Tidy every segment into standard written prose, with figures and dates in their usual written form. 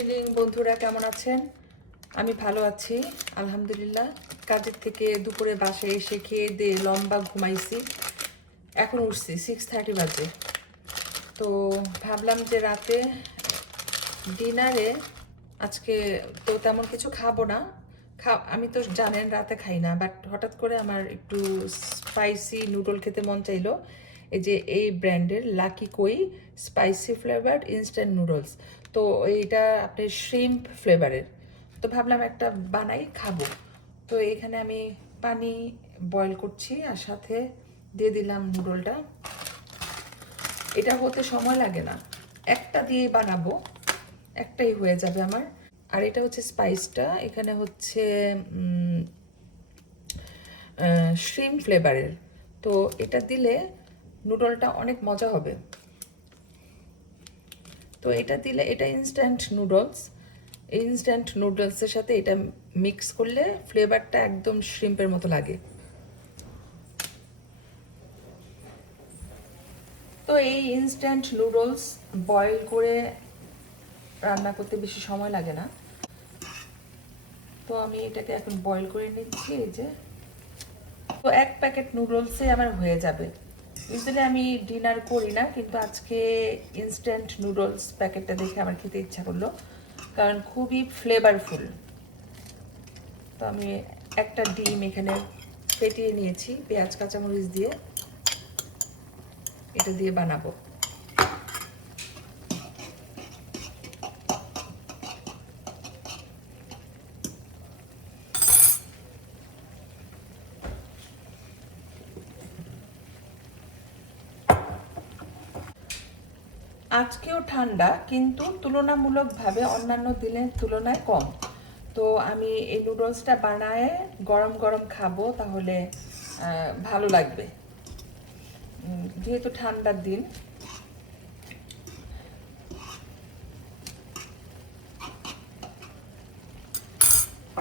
Evening বন্ধুরা, কেমন আছেন? আমি ভালো আছি আলহামদুলিল্লাহ। কাজের থেকে দুপুরে বাসায় এসে খেয়ে দিয়ে লম্বা ঘুমাইছি। এখন উঠছি 6:30 বাজে। তো ভাবলাম যে রাতে ডিনারে আজকে তো তেমন কিছু খাবো না। আমি তো জানেন রাতে খাই না, বাট হঠাৎ করে আমার একটু স্পাইসি নুডল খেতে মন চাইলো। এই যে এই ব্র্যান্ডের লাকি কই স্পাইসি ফ্লেভারড ইনস্ট্যান্ট নুডলস। তো এইটা আপনার শ্রিম্প ফ্লেভারের। তো ভাবলাম একটা বানাই খাবো। তো এখানে আমি পানি বয়েল করছি আর সাথে দিয়ে দিলাম নুডলটা। এটা হতে সময় লাগে না, একটা দিয়ে বানাবো, একটাই হয়ে যাবে আমার। আর এটা হচ্ছে স্পাইসটা, এখানে হচ্ছে শ্রিম ফ্লেভারের। তো এটা দিলে নুডলটা অনেক মজা হবে। তো এটা দিলে, এটা ইনস্ট্যান্ট নুডলস, ইনস্ট্যান্ট নুডলসের সাথে এটা মিক্স করলে ফ্লেভারটা একদম শ্রিম্পের মতো লাগে। তো এই ইনস্ট্যান্ট নুডলস বয়েল করে রান্না করতে বেশি সময় লাগে না। তো আমি এটাকে এখন বয়েল করে নিচ্ছি। এই যে, তো এক প্যাকেট নুডলসে আমার হয়ে যাবে। ইউজুয়ালি আমি ডিনার করি না, কিন্তু আজকে ইনস্ট্যান্ট নুডলস প্যাকেটটা দেখে আমার খেতে ইচ্ছা করলো, কারণ খুবই ফ্লেভারফুল। তো আমি একটা ডিম এখানে ফেটিয়ে নিয়েছি পেঁয়াজ কাঁচামরিচ দিয়ে, এটা দিয়ে বানাবো। আজকেও ঠান্ডা, কিন্তু তুলনামূলকভাবে অন্যান্য দিনের তুলনায় কম। তো আমি এই নুডলসটা বানায় গরম গরম খাবো, তাহলে ভালো লাগবে, যেহেতু ঠান্ডার দিন।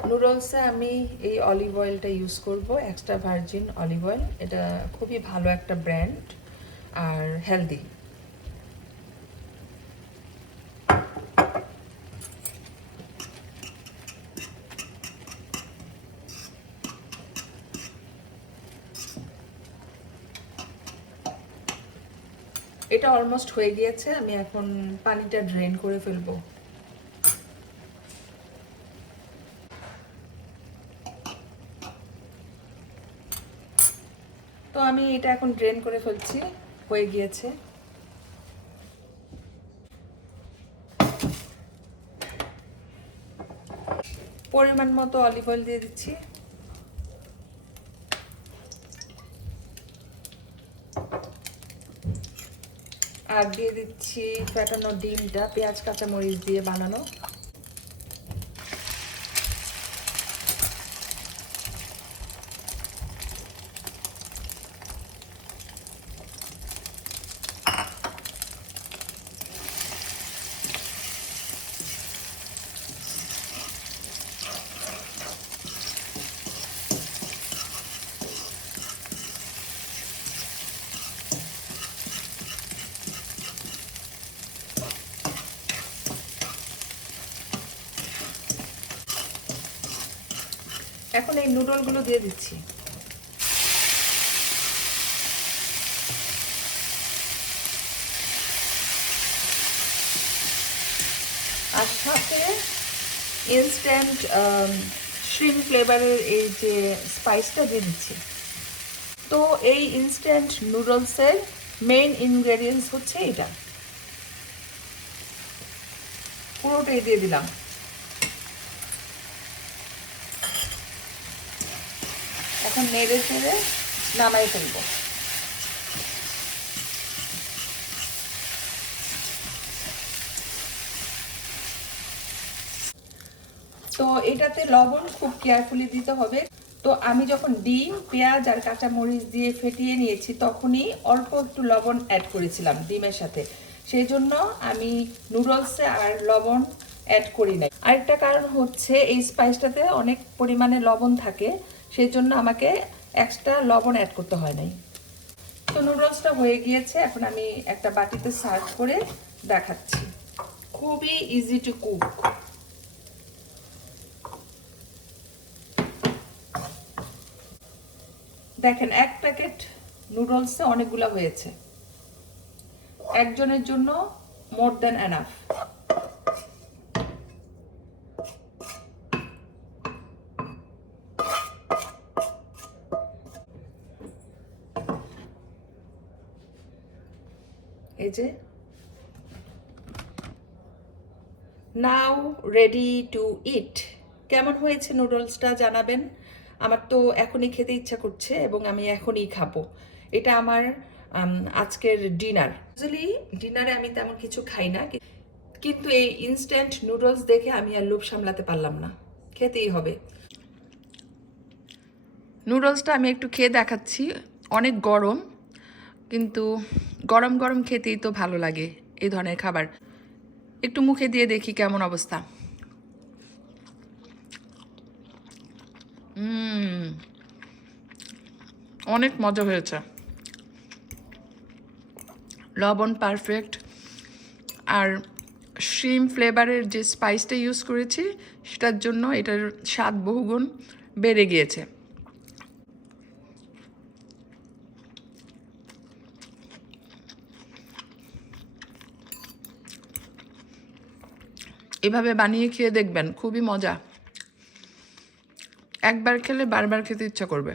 নুডলসে আমি এই অলিভ অয়েলটা ইউজ করব, এক্সট্রা ভার্জিন অলিভ অয়েল। এটা খুবই ভালো একটা ব্র্যান্ড আর হেলদি। এটা অলমোস্ট হয়ে গিয়েছে, আমি এখন পানিটা ড্রেন করে ফেলবো। তো আমি এটা এখন ড্রেন করে ফেলছি, হয়ে গিয়েছে। পরিমাণ মতো অলিভ অয়েল দিয়ে দিচ্ছি। আর দিয়ে দিচ্ছি ফেটানো ডিমটা পেঁয়াজ কাঁচামরিচ দিয়ে বানানো। এখন এই নুডলগুলো দিয়ে দিচ্ছি। আর সাথে ইনস্ট্যান্ট শ্রিম ফ্লেভারের এই যে স্পাইসটা দিয়ে দিচ্ছি। তো এই ইনস্ট্যান্ট নুডলসের মেইন ইনগ্রেডিয়েন্টস হচ্ছে এটা, পুরোটাই দিয়ে দিলাম। এখন নেড়ে চেড়ে নামাই ফেলবো। তো এটাতে লবণ খুব কেয়ারফুলি দিতে হবে। তো আমি যখন ডিম পেঁয়াজ আর কাঁচামরিচ দিয়ে ফেটিয়ে নিয়েছি, তখনই অল্প একটু লবণ অ্যাড করেছিলাম ডিমের সাথে, সেই জন্য আমি নুডলসে আর লবণ অ্যাড করি নাই। আরেকটা কারণ হচ্ছে এই স্পাইসটাতে অনেক পরিমাণে লবণ থাকে, সেই জন্য আমাকে এক্সট্রা লবণ অ্যাড করতে হয় নাই। তো নুডলসটা হয়ে গিয়েছে, এখন আমি একটা বাটিতে সার্ভ করে দেখাচ্ছি। খুবই ইজি টু কুক। দেখেন, এক প্যাকেট নুডলসে অনেকগুলো হয়েছে, একজনের জন্য মোর দ্যান এনাফ। এই যে নাও রেডি টু ইট। কেমন হয়েছে নুডলসটা জানাবেন। আমার তো এখনই খেতে ইচ্ছা করছে এবং আমি এখনই খাবো। এটা আমার আজকের ডিনার। অ্যাকচুয়ালি ডিনারে আমি তেমন কিছু খাই না, কিন্তু এই ইনস্ট্যান্ট নুডলস দেখে আমি আর লোভ সামলাতে পারলাম না, খেতেই হবে। নুডলসটা আমি একটু খেয়ে দেখাচ্ছি। অনেক গরম, কিন্তু গরম গরম খেতেই তো ভালো লাগে এই ধরনের খাবার। একটু মুখে দিয়ে দেখি কেমন অবস্থা। অনেক মজা হয়েছে, লবণ পারফেক্ট, আর শ্রিম ফ্লেভারের যে স্পাইসটা ইউজ করেছি সেটার জন্য এটার স্বাদ বহুগুণ বেড়ে গিয়েছে। এভাবে বানিয়ে খেয়ে দেখবেন, খুবই মজা। একবার খেলে বারবার খেতে ইচ্ছা করবে।